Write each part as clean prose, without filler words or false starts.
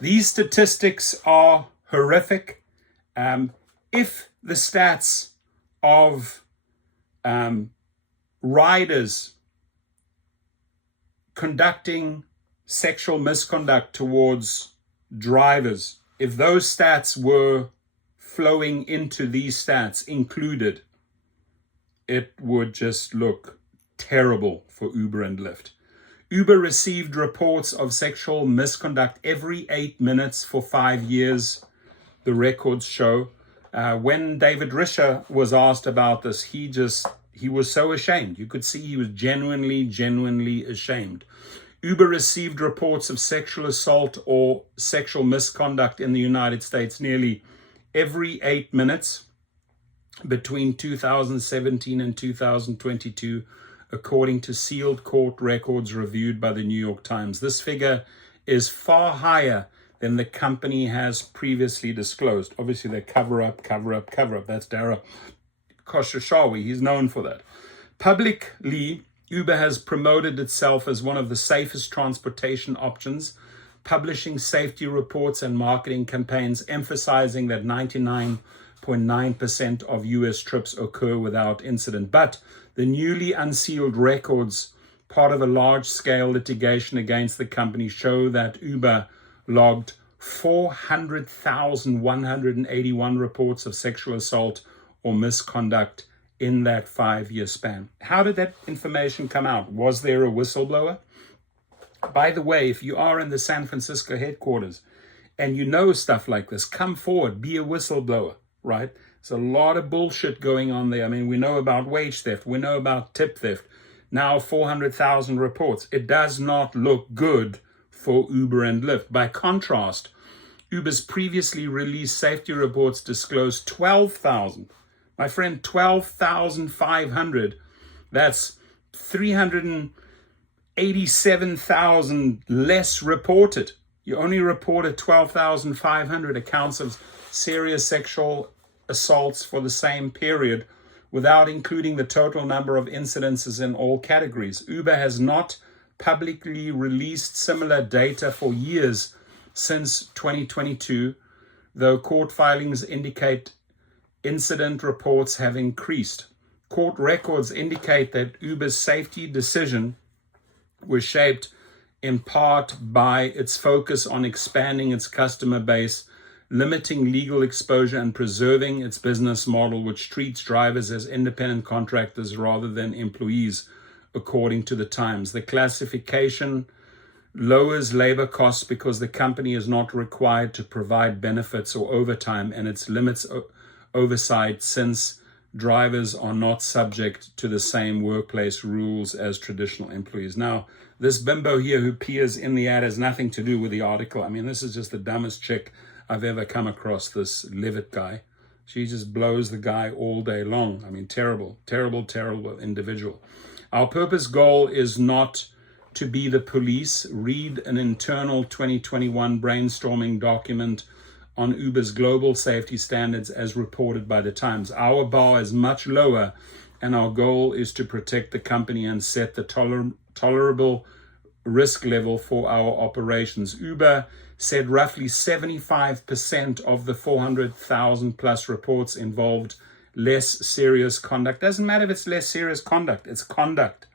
These statistics are horrific. If the stats of riders conducting sexual misconduct towards drivers, if those stats were flowing into these stats included, it would just look terrible for Uber and Lyft. Uber received reports of sexual misconduct every 8 minutes for 5 years, the records show. When David Risher was asked about this, he was so ashamed. You could see he was genuinely ashamed. Uber received reports of sexual assault or sexual misconduct in the United States nearly every 8 minutes between 2017 and 2022, according to sealed court records reviewed by the New York Times. This figure is far higher than the company has previously disclosed. Obviously, they cover up. That's Dara Khosrowshahi. He's known for that. Publicly, Uber has promoted itself as one of the safest transportation options, publishing safety reports and marketing campaigns emphasizing that 99.9% of US trips occur without incident. But the newly unsealed records, part of a large-scale litigation against the company, show that Uber logged 400,181 reports of sexual assault or misconduct in that 5-year span. How did that information come out? Was there a whistleblower? By the way, if you are in the San Francisco headquarters and you know stuff like this, come forward, be a whistleblower, right? There's a lot of bullshit going on there. I mean, we know about wage theft. We know about tip theft. Now 400,000 reports. It does not look good for Uber and Lyft. By contrast, Uber's previously released safety reports disclosed 12,000. My friend, 12,500. That's 387,000 less reported. You only reported 12,500 accounts of serious sexual assaults for the same period, without including the total number of incidences in all categories. Uber has not publicly released similar data for years since 2022, though court filings indicate incident reports have increased. Court records indicate that Uber's safety decision was shaped in part by its focus on expanding its customer base, limiting legal exposure, and preserving its business model, which treats drivers as independent contractors rather than employees, according to the Times. The classification lowers labor costs because the company is not required to provide benefits or overtime, and it limits oversight since drivers are not subject to the same workplace rules as traditional employees. Now, this bimbo here who appears in the ad has nothing to do with the article. I mean, this is just the dumbest chick I've ever come across, this LYFT guy. She just blows the guy all day long. I mean, terrible individual. Our purpose goal is not to be the police. Read an internal 2021 brainstorming document on Uber's global safety standards as reported by the Times. Our bar is much lower, and our goal is to protect the company and set the tolerable risk level for our operations. Uber said roughly 75% of the 400,000 plus reports involved less serious conduct. Doesn't matter if it's less serious conduct, it's conduct,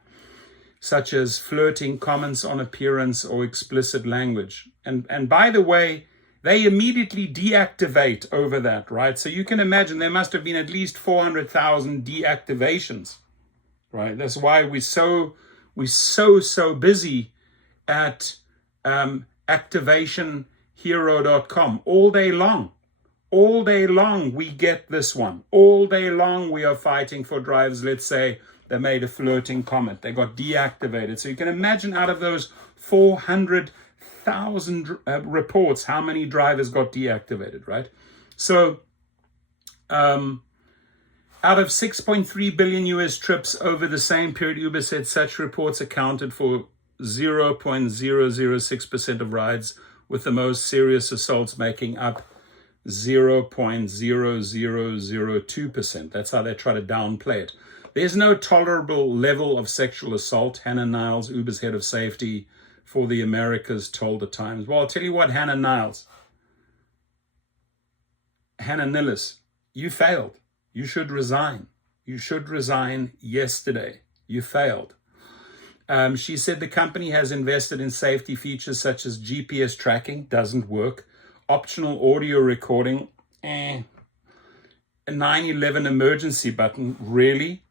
such as flirting, comments on appearance, or explicit language. And by the way, they immediately deactivate over that, right? So you can imagine there must have been at least 400,000 deactivations, right? That's why we're so busy at activationhero.com all day long. All day long we get this one. All day long we are fighting for drivers. Let's say they made a flirting comment, they got deactivated. So you can imagine out of those 400,000 reports, how many drivers got deactivated, right? So out of 6.3 billion US trips over the same period, Uber said such reports accounted for 0.006% of rides, with the most serious assaults making up 0.0002%. That's how they try to downplay it. There's no tolerable level of sexual assault. Hannah Niles, Uber's head of safety, for the Americas, told the Times. Well, I'll tell you what, Hannah Nillis, you failed. You should resign. You should resign yesterday. You failed. She said the company has invested in safety features such as GPS tracking, doesn't work, optional audio recording, a 911 emergency button, really,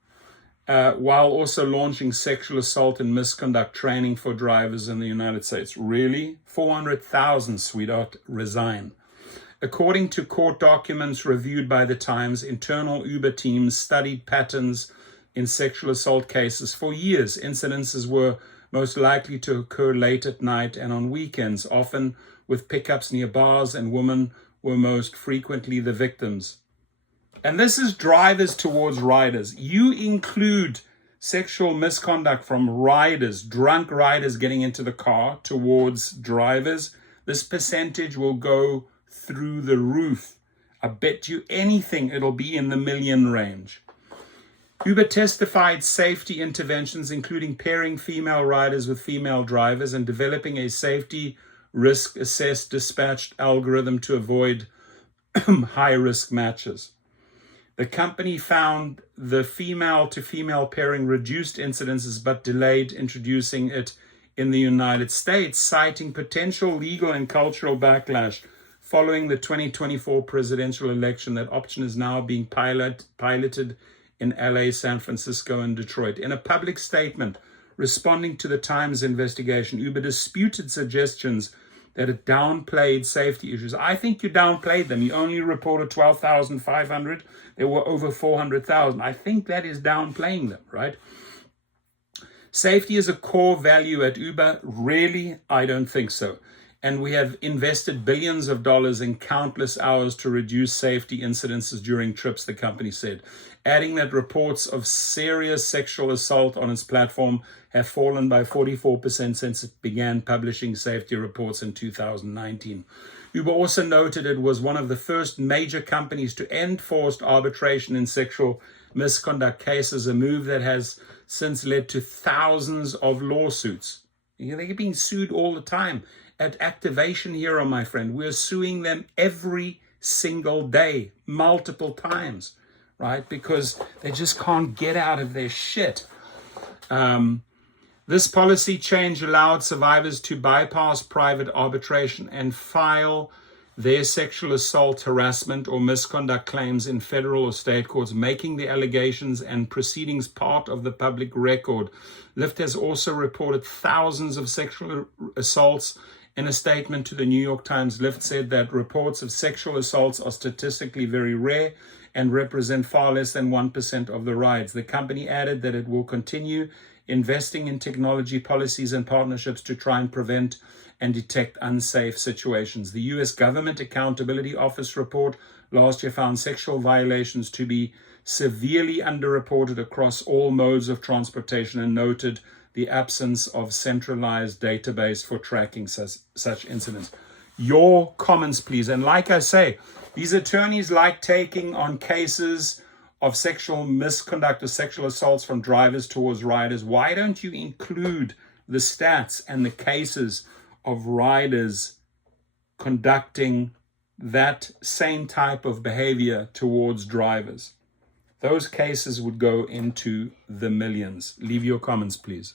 while also launching sexual assault and misconduct training for drivers in the United States. Really? 400,000, sweetheart, resign. According to court documents reviewed by the Times, internal Uber teams studied patterns in sexual assault cases for years. Incidences were most likely to occur late at night and on weekends, often with pickups near bars, and women were most frequently the victims. And this is drivers towards riders. You include sexual misconduct from riders, drunk riders getting into the car towards drivers, this percentage will go through the roof. I bet you anything it'll be in the million range. Uber testified safety interventions, including pairing female riders with female drivers and developing a safety risk-assessed dispatched algorithm to avoid high-risk matches. The company found the female-to-female pairing reduced incidences but delayed introducing it in the United States, citing potential legal and cultural backlash following the 2024 presidential election. That option is now being piloted in LA, San Francisco, and Detroit. In a public statement responding to the Times investigation, Uber disputed suggestions that it downplayed safety issues. I think you downplayed them. You only reported 12,500. There were over 400,000. I think that is downplaying them, right? Safety is a core value at Uber. Really? I don't think so. And we have invested billions of dollars in countless hours to reduce safety incidences during trips, the company said, adding that reports of serious sexual assault on its platform have fallen by 44% since it began publishing safety reports in 2019. Uber also noted it was one of the first major companies to end forced arbitration in sexual misconduct cases, a move that has since led to thousands of lawsuits. They're being sued all the time. At Activation Hero, my friend, we're suing them every single day, multiple times, right? Because they just can't get out of their shit. This policy change allowed survivors to bypass private arbitration and file their sexual assault, harassment, or misconduct claims in federal or state courts, making the allegations and proceedings part of the public record. LYFT has also reported thousands of sexual assaults. In a statement to the New York Times, LYFT said that reports of sexual assaults are statistically very rare and represent far less than 1% of the rides. The company added that it will continue investing in technology, policies, and partnerships to try and prevent and detect unsafe situations. The U.S. Government Accountability Office report last year found sexual violations to be severely underreported across all modes of transportation and noted the absence of centralized database for tracking such incidents. Your comments, please. And like I say, these attorneys like taking on cases of sexual misconduct or sexual assaults from drivers towards riders. Why don't you include the stats and the cases of riders conducting that same type of behavior towards drivers? Those cases would go into the millions. Leave your comments, please.